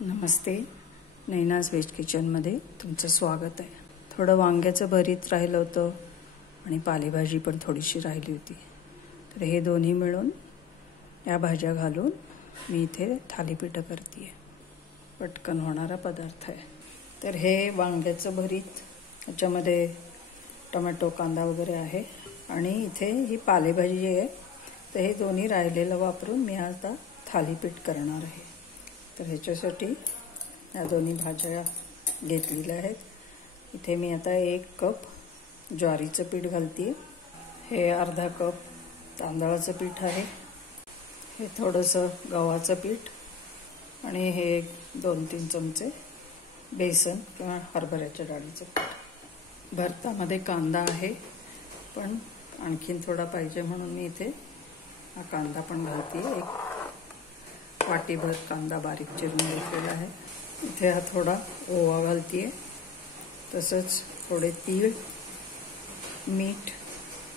नमस्ते, Naina's veg किचनमध्ये तुमचं स्वागत आहे. थोडं वांग्याचं भरीत राहिलं होतं आणि पालेभाजी पण थोडीशी राहिली होती. तर हे दोन्ही मिळून या भाज्या घालून मी इथे थालीपीठं करते आहे. पटकन होणारा पदार्थ आहे. तर हे वांग्याचं भरीत, याच्यामध्ये टोमॅटो कांदा वगैरे आहे आणि इथे ही पालेभाजी जी आहे तर हे दोन्ही राहिलेलं वापरून मी आता थालीपीठ करणार आहे. तर ह्याच्यासाठी या दोन्ही भाज्या घेतलेल्या आहेत. इथे मी आता 1 कप ज्वारीचं पीठ घालते. हे अर्धा कप तांदळाचं पीठ आहे. हे थोडंसं गव्हाचं पीठ आणि हे 2-3 चमचे बेसन किंवा हरभऱ्याच्या डाळीचं पीठ. भरतामध्ये कांदा आहे, पण आणखीन थोडा पाहिजे म्हणून मी इथे हा कांदा पण घालते. 1 वाटीभर कांदा बारीक चिरून घेतलेला आहे. इथे हा थोडा ओवा घालते. तसंच थोडे तीळ, मीठ.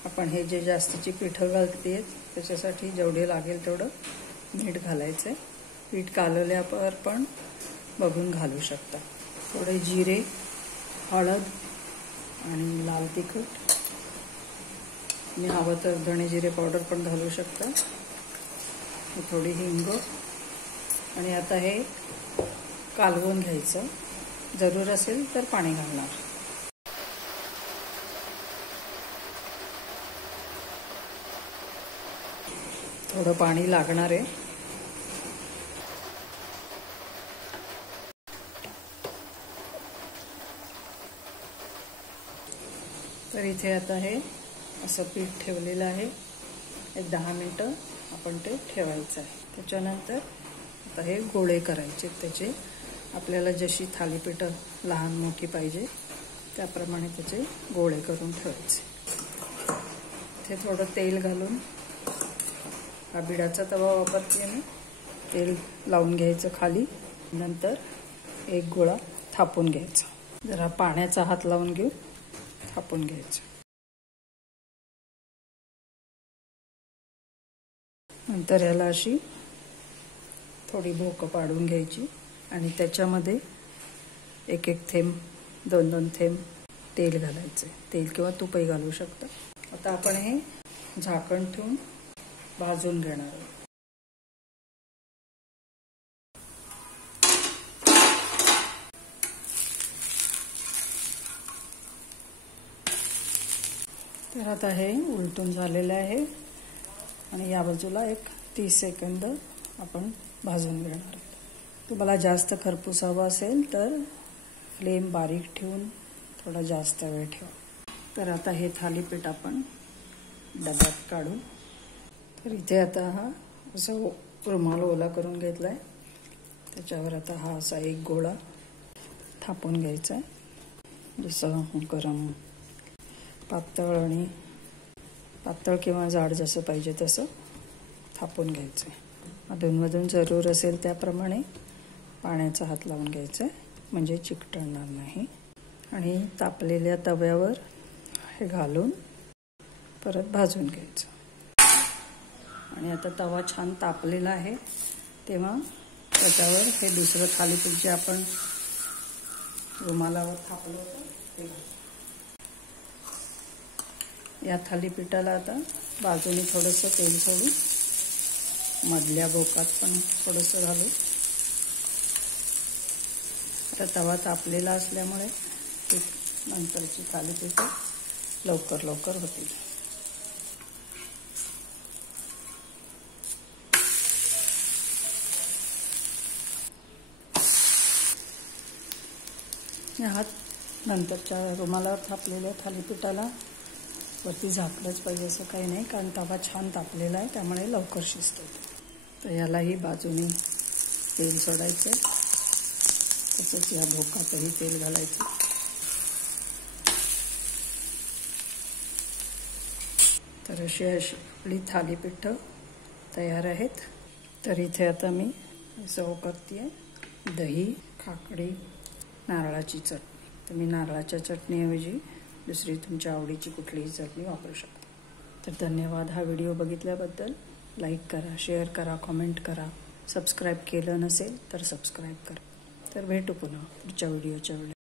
आपण हे जे जास्तीची पिठं घालते त्याच्यासाठी जेवढे लागेल तेवढं मीठ घालायचं आहे. पीठ कालवल्यावर पण बघून घालू शकता. थोडे जिरे, हळद आणि लाल तिखट. मी हवं तर धणे जिरे पावडर पण घालू शकता. थोडी हिंग आणि आता हे कालवून घ्यायचं. जरूर असेल तर पाणी घालणार. थोडं पाणी लागणार आहे. तर इथे आता हे असं पीठ ठेवलेलं आहे. 10 मिनिटं आपण ते ठेवायचं आहे. त्याच्यानंतर आता हे गोळे करायचे. त्याचे आपल्याला जशी थालीपीठं लहान मोठी पाहिजे त्याप्रमाणे त्याचे गोळे करून ठेवायचे. इथे थोडं तेल घालून, हा बिडाचा तवा वापरते मी. तेल लावून घ्यायचं खाली. नंतर एक गोळा थापून घ्यायचा. जरा पाण्याचा हात लावून घेऊन थापून घ्यायचं. नंतर याला अशी थोडी भोकं पाडून घ्यायची आणि त्याच्यामध्ये 1-1 थेंब, 2-2 थेंब तेल घालायचे. तेल किंवा तूपही घालू शकता. आता आपण हे झाकण ठेवून भाजून घेणार आहोत. तर आता हे उलटून झालेलं आहे आणि या बाजूला 30 सेकंद आपण भाजून घेणार आहोत. तुम्हाला जास्त खरपूस हवा असेल तर फ्लेम बारीक ठेवून थोडा जास्त वेळ ठेवा. तर आता हे थालीपीठ आपण डब्यात काढू. तर इथे आता हा असं रुमाल ओला करून घेतला आहे. त्याच्यावर आता हा असा एक गोळा थापून घ्यायचा आहे. जसं गरम पातळ किंवा जाड जसं पाहिजे तसं थापून घ्यायचं आहे. अधूनमधून जरूर असेल त्याप्रमाणे पाण्याचा हात लावून घ्यायचा आहे, म्हणजे चिकटणार नाही. आणि तापलेल्या तव्यावर हे घालून परत भाजून घ्यायचं. आणि आता तवा छान तापलेला आहे तेव्हा त्याच्यावर हे दुसरं थालीपीठ जे आपण रुमालावर थापलं होतं ते घालू. या थालीपीठाला आता बाजूने थोडंसं तेल सोडून मधल्या भोकात पण थोडंसं घालू. आता तवा तापलेला असल्यामुळे नंतरची थालीपीठं लवकर होतील. ह्या नंतरच्या रुमालावर थापलेल्या थालीपीठाला वरती झाकलंच पाहिजे असं काही नाही, कारण तवा छान तापलेला आहे त्यामुळे लवकर शिजतो. तर यालाही बाजूने तेल सोडायचं. तसंच या भोकातही तेल घालायचं. तर अशी आपली थालीपीठं तयार आहेत. तर इथे आता मी सर्व करते. दही, काकडी, नारळाची चटणी. तर मी नारळाच्या चटणीऐवजी दुसरी तुमच्या आवडीची कुठलीही चटणी वापरू शकता. तर धन्यवाद हा व्हिडिओ बघितल्याबद्दल. लाईक करा, शेअर करा, कमेंट करा, सबस्क्राईब केलं नसेल तर सबस्क्राईब करा. तर भेटू पुन्हा पुढच्या व्हिडिओच्या वेळेला.